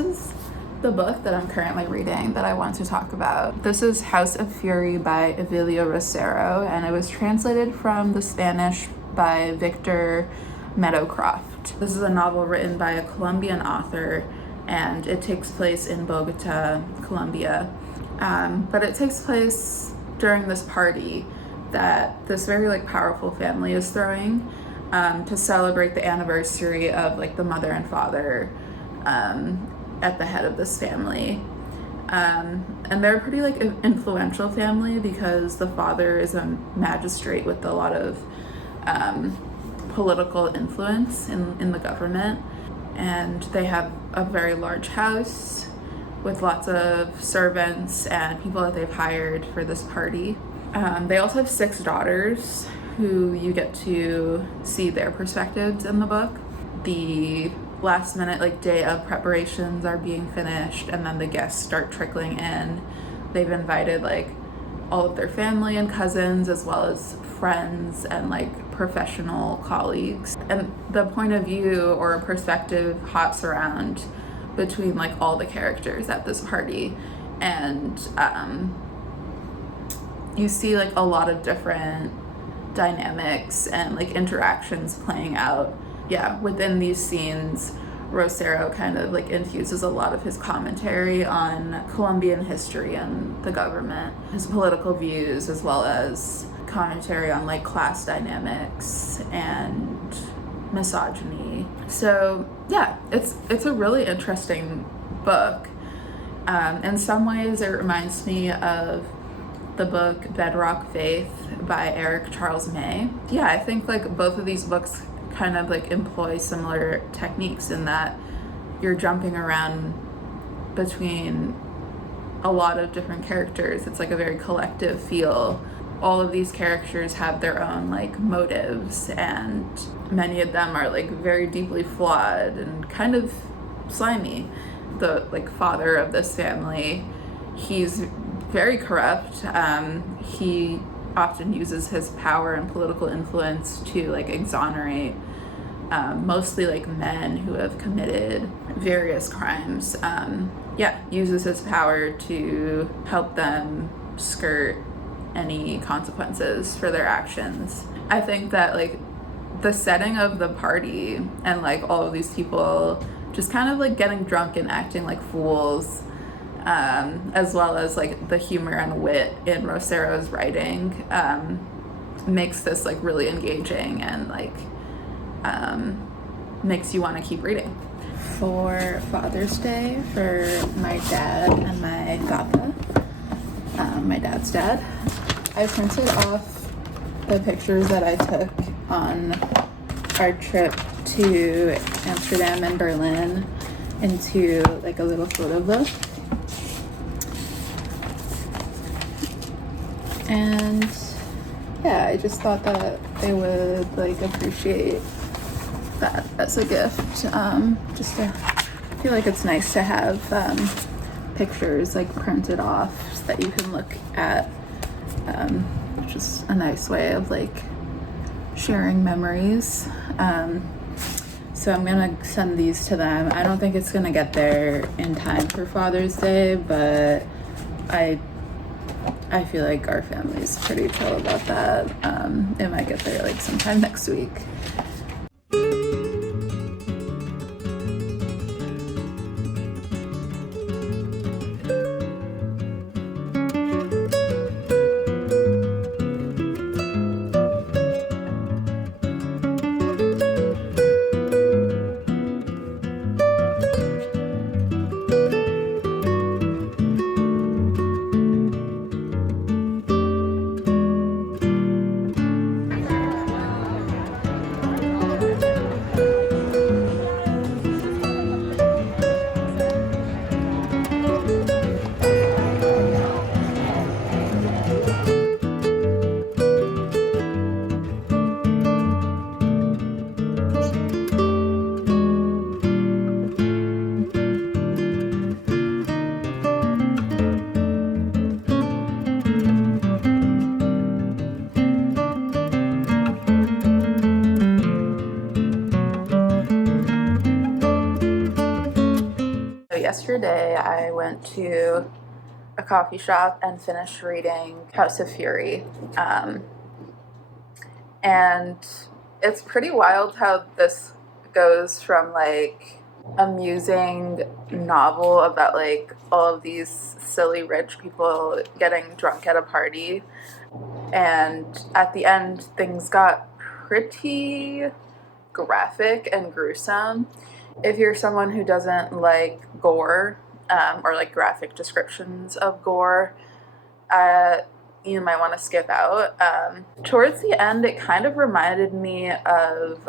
is the book that I'm currently reading that I want to talk about. This is House of Fury by Evelio Rosero, and it was translated from the Spanish by Victor Meadowcroft. This is a novel written by a Colombian author, and it takes place in Bogota, Colombia. But it takes place during this party that this very powerful family is throwing to celebrate the anniversary of the mother and father at the head of this family. And they're a pretty influential family because the father is a magistrate with a lot of political influence in the government, and they have a very large house with lots of servants and people that they've hired for this party. They also have 6 daughters who you get to see their perspectives in the book. The last minute day of preparations are being finished, and then the guests start trickling in. They've invited all of their family and cousins, as well as friends and professional colleagues, and the point of view or perspective hops around between all the characters at this party, and you see a lot of different dynamics and interactions playing out within these scenes. Rosero kind of infuses a lot of his commentary on Colombian history and the government, his political views, as well as commentary on class dynamics and misogyny. So it's a really interesting book. In some ways it reminds me of the book Bedrock Faith by Eric Charles May. I think both of these books kind of employ similar techniques in that you're jumping around between a lot of different characters. It's a very collective feel. All of these characters have their own motives, and many of them are very deeply flawed and kind of slimy. The father of this family, he's very corrupt. He often uses his power and political influence to exonerate mostly men who have committed various crimes. Uses his power to help them skirt any consequences for their actions. I think that the setting of the party and all of these people just kind of getting drunk and acting like fools, as well as the humor and wit in Rosero's writing, makes this really engaging and makes you want to keep reading. For Father's Day, for my dad and my papa, my dad's dad, I printed off the pictures that I took on our trip to Amsterdam and Berlin into a little photo book. And I just thought that they would appreciate that as a gift. Just to feel it's nice to have pictures printed off so that you can look at, which is a nice way of sharing memories. So I'm gonna send these to them. I don't think it's gonna get there in time for Father's Day, but I feel our family's pretty chill about that. It might get there sometime next week. yesterday I went to a coffee shop and finished reading House of Fury. And it's pretty wild how this goes from like amusing novel about like all of these silly rich people getting drunk at a party, and at the end things got pretty graphic and gruesome. If you're someone who doesn't like gore, or like graphic descriptions of gore, you might want to skip out. Towards the end, it kind of reminded me of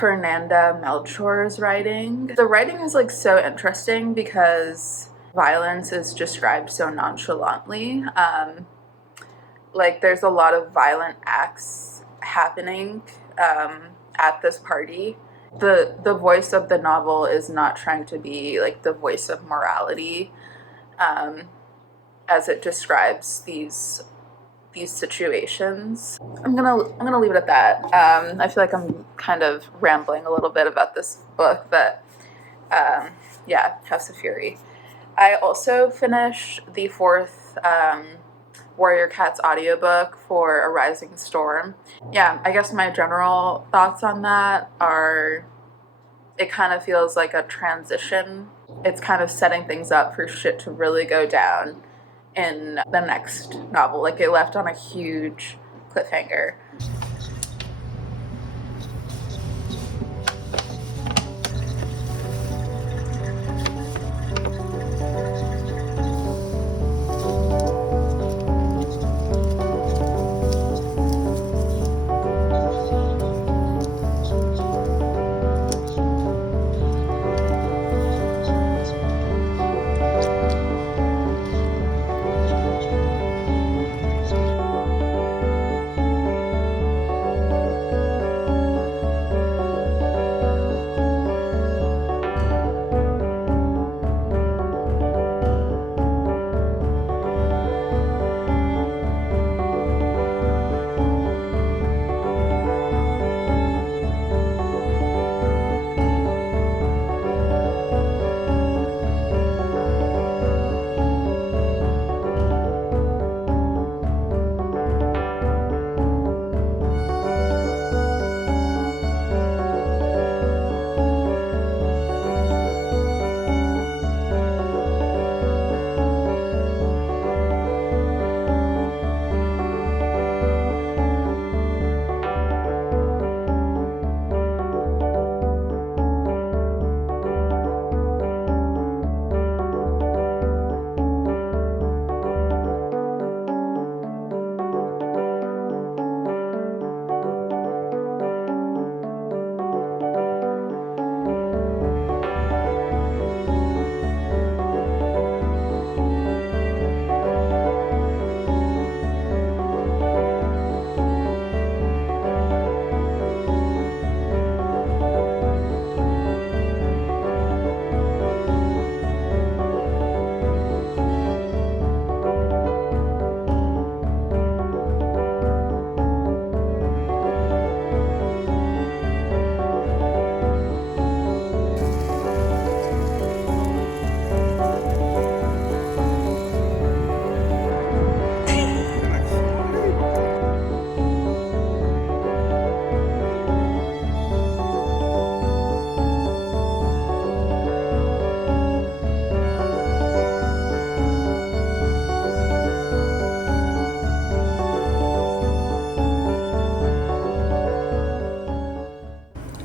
Fernanda Melchor's writing. The writing is like so interesting because violence is described so nonchalantly. Like there's a lot of violent acts happening at this party. The voice of the novel is not trying to be like the voice of morality, as it describes these situations. I'm gonna leave it at that. I feel like I'm kind of rambling a little bit about this book, but yeah, House of Fury. I also finished the fourth Warrior Cats audiobook for A Rising Storm. Yeah, I guess my general thoughts on that are it kind of feels like a transition. It's kind of setting things up for shit to really go down in the next novel. Like it left on a huge cliffhanger.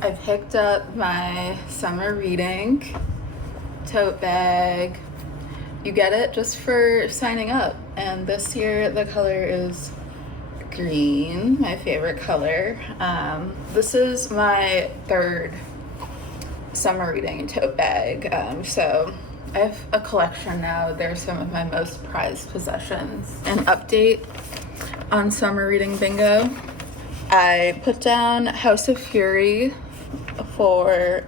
I picked up my summer reading tote bag. You get it just for signing up. And this year the color is green, my favorite color. This is my third summer reading tote bag. So I have a collection now. They're some of my most prized possessions. An update on summer reading bingo. I put down House of Fury for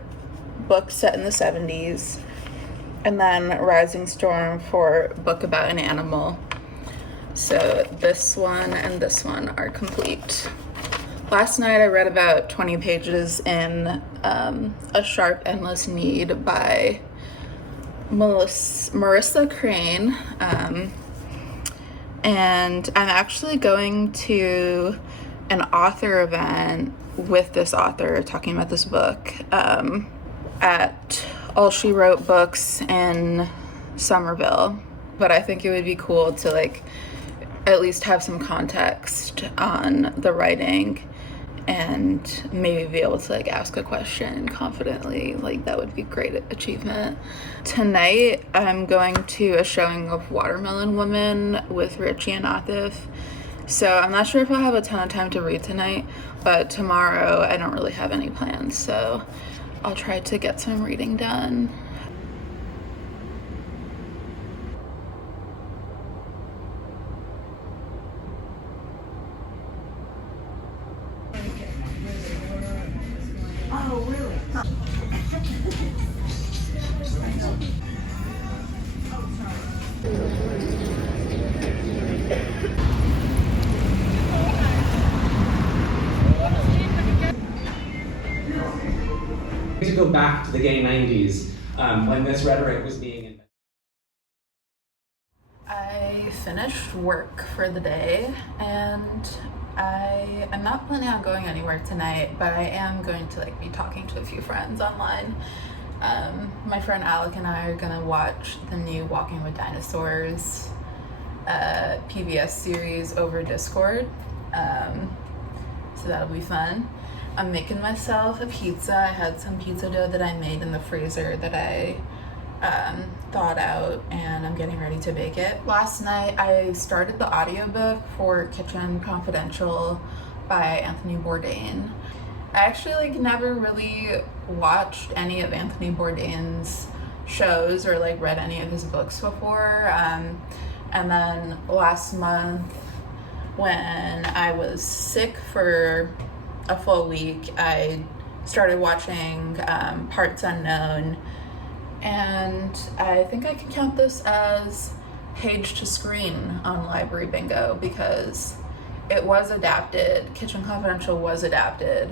books set in the 70s, and then Rising Storm for book about an animal. So this one and this one are complete. Last night I read about 20 pages in A Sharp Endless Need by Marissa Crane, and I'm actually going to an author event with this author talking about this book at All She Wrote Books in Somerville. But I think it would be cool to like at least have some context on the writing and maybe be able to like ask a question confidently. Like that would be great achievement. Tonight I'm going to a showing of Watermelon Woman with Richie and Atif. So I'm not sure if I'll have a ton of time to read tonight, but tomorrow I don't really have any plans, so I'll try to get some reading done. Oh, really? To go back to the gay 90s when this rhetoric was being invented. I finished work for the day and I am not planning on going anywhere tonight, but I am going to like be talking to a few friends online. My friend Alec and I are gonna watch the new Walking with Dinosaurs PBS series over Discord, so that'll be fun. I'm making myself a pizza. I had some pizza dough that I made in the freezer that I thawed out, and I'm getting ready to bake it. Last night I started the audiobook for Kitchen Confidential by Anthony Bourdain. I actually like never really watched any of Anthony Bourdain's shows or like read any of his books before, and then last month when I was sick for a full week, I started watching Parts Unknown, and I think I can count this as page to screen on Library Bingo because it was adapted. Kitchen Confidential was adapted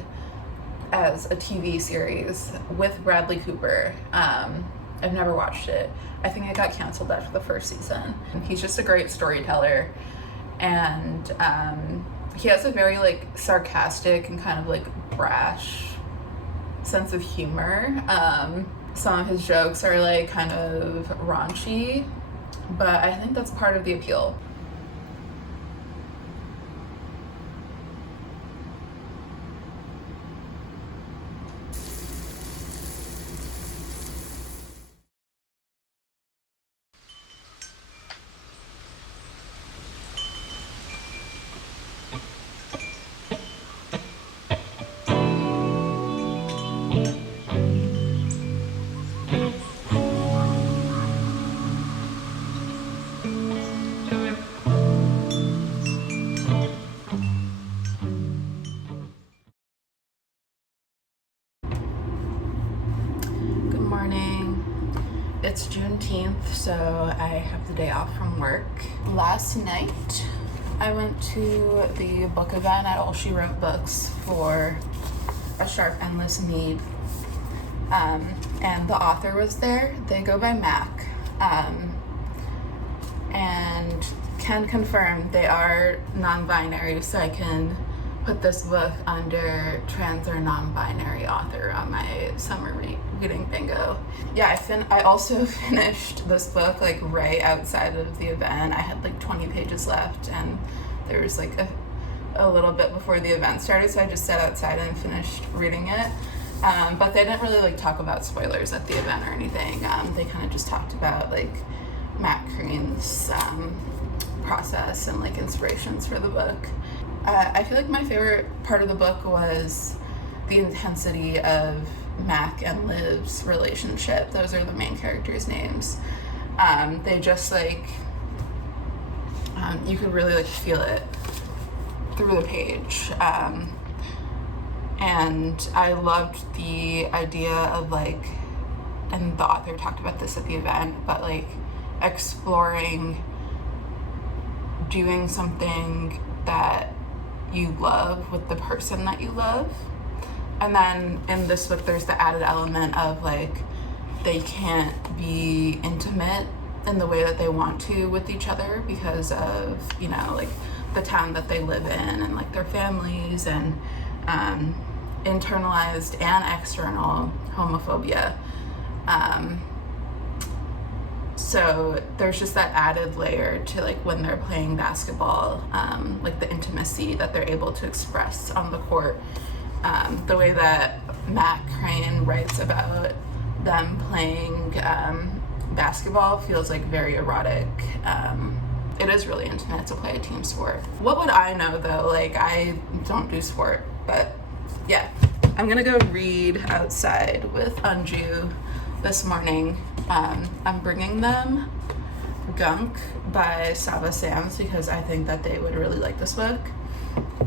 as a TV series with Bradley Cooper. I've never watched it. I think it got canceled after the first season. He's just a great storyteller, and he has a very like sarcastic and kind of like brash sense of humor. Some of his jokes are like kind of raunchy, but I think that's part of the appeal. It's Juneteenth, so I have the day off from work. Last night, I went to the book event at All She Wrote Books for A Sharp Endless Need, and the author was there. They go by Mac, and can confirm they are non-binary, so I can put this book under trans or non-binary author on my summer reading bingo. Yeah, I also finished this book like right outside of the event. I had like 20 pages left, and there was like a little bit before the event started, so I just sat outside and finished reading it. But they didn't really like talk about spoilers at the event or anything. They kind of just talked about like Matt Crane's process and like inspirations for the book. I feel like my favorite part of the book was the intensity of Mac and Liv's relationship. Those are the main characters' names. They just like, you could really like feel it through the page. And I loved the idea of like, and the author talked about this at the event, but like exploring doing something that you love with the person that you love. And then in this book there's the added element of like they can't be intimate in the way that they want to with each other because of, you know, like the town that they live in and like their families and internalized and external homophobia. So there's just that added layer to like when they're playing basketball, like the intimacy that they're able to express on the court. The way that Matt Crane writes about them playing basketball feels like very erotic. It is really intimate to play a team sport. What would I know though? Like, I don't do sport, but yeah. I'm gonna go read outside with Anju this morning. I'm bringing them Gunk by Saba Sams because I think that they would really like this book.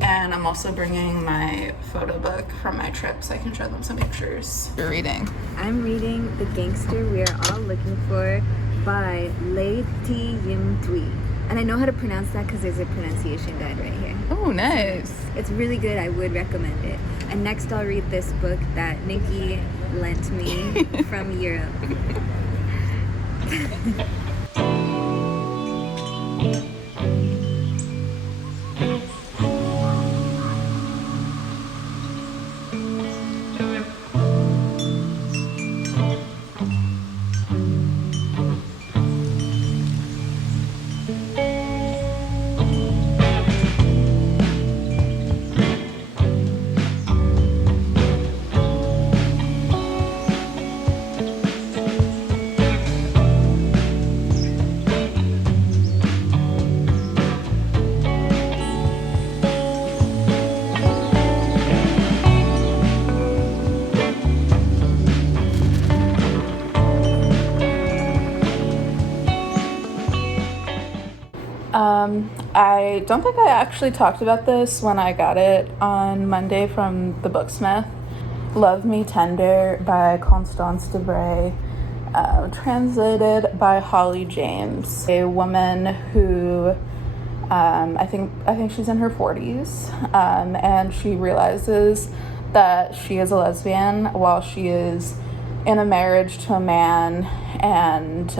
And I'm also bringing my photo book from my trip so I can show them some pictures. You're reading. I'm reading The Gangster We're All Looking For by Lei T Yim Tui. And I know how to pronounce that because there's a pronunciation guide right here. Oh, nice. It's really good. I would recommend it. And next I'll read this book that Nikki lent me from Europe. I don't think I actually talked about this when I got it on Monday from the Booksmith. Love Me Tender by Constance Debray, translated by Holly James, a woman who I think she's in her 40s, and she realizes that she is a lesbian while she is in a marriage to a man and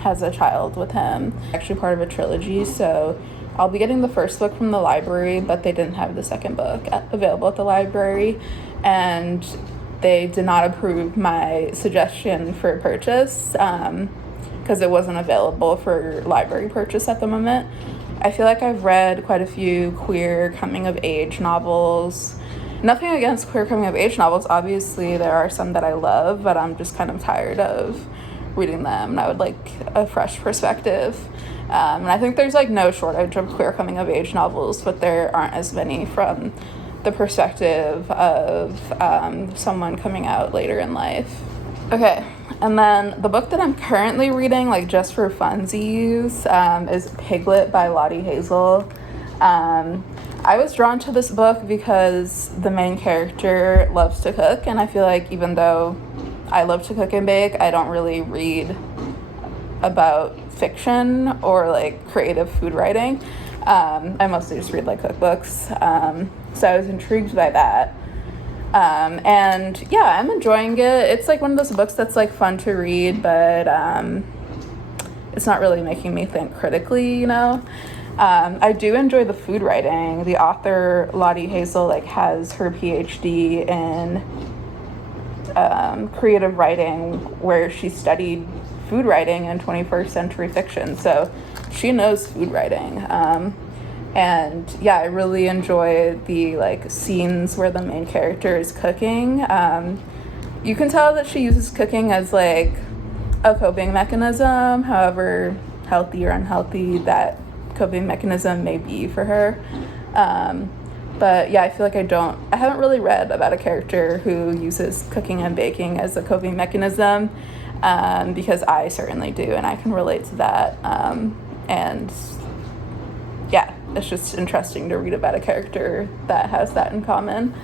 has a child with him. Actually part of a trilogy, so I'll be getting the first book from the library, but they didn't have the second book available at the library, and they did not approve my suggestion for purchase because it wasn't available for library purchase at the moment. I feel like I've read quite a few queer coming-of-age novels. Nothing against queer coming-of-age novels. Obviously, there are some that I love, but I'm just kind of tired of reading them, and I would like a fresh perspective. And I think there's like no shortage of queer coming-of-age novels, but there aren't as many from the perspective of someone coming out later in life. Okay, and then the book that I'm currently reading, like just for funsies, is Piglet by Lottie Hazel. I was drawn to this book because the main character loves to cook, and I feel like even though I love to cook and bake, I don't really read about fiction or like creative food writing. I mostly just read like cookbooks, so I was intrigued by that. And yeah, I'm enjoying it. It's like one of those books that's like fun to read, but it's not really making me think critically, you know. I do enjoy the food writing. The author Lottie Hazel like has her PhD in creative writing, where she studied food writing in 21st century fiction, so she knows food writing. And yeah, I really enjoy the like scenes where the main character is cooking. You can tell that she uses cooking as like a coping mechanism, however healthy or unhealthy that coping mechanism may be for her. But yeah, I feel like I haven't really read about a character who uses cooking and baking as a coping mechanism, because I certainly do, and I can relate to that. And yeah, it's just interesting to read about a character that has that in common.